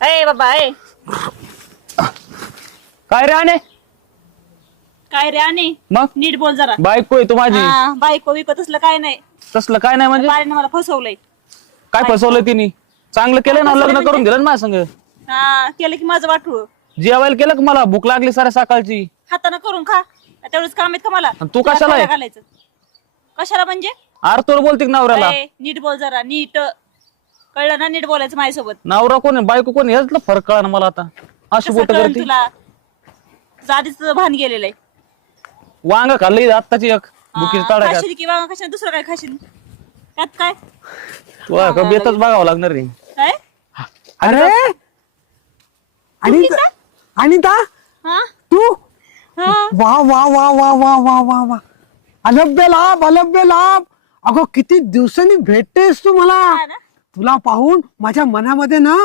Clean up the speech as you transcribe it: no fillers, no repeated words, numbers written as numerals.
ए बाबा ए काय रे आणे काय रे आणि मग नीट बोल जरा. बायको आहे तू माझी. बायको विकत तसलं काय नाही. तसलं काय नाही म्हणजे बाळाने मला फसवलंय. काय फसवलं तिने? चांगलं केलं ना, लग्न करून दिलं ना माझ्या संग. हा केलं की माझं वाटू. जेवायला केलं का? मला भूक लागली साऱ्या सकाळची. हाताने करून खा. तेवढंच काम आहेत का मला? आणि तू कशाला आहे? घालायचं कशाला म्हणजे? अरे तुला बोलते का नवऱ्याला? नीट बोल जरा. नीट कळलं ना? नीट बोलायचं माझ्यासोबत. नवरा कोण आहे बायको कोण आहे यातलं फरक कळा ना मला आता. अशी कसं बोट कळलं करते. तुला? आधीच भान गेलेलं आहे. वांग खाल्ली आत्ताची एक बुकीच तडा. खाशील किंवा कशाला दुसरं काय खाशील? त्यात काय? तुला का बेतच बघावं लागणार रे. काय? अरे अनिता अनिता हा तू हा वा वा वा वा वा वा वा वा अलभ्य लाभ अलभ्य लाभ. अगं किती दिवसांनी भेटतेस तू मला. हा ना? तुला पाहून माझ्या मनामध्ये ना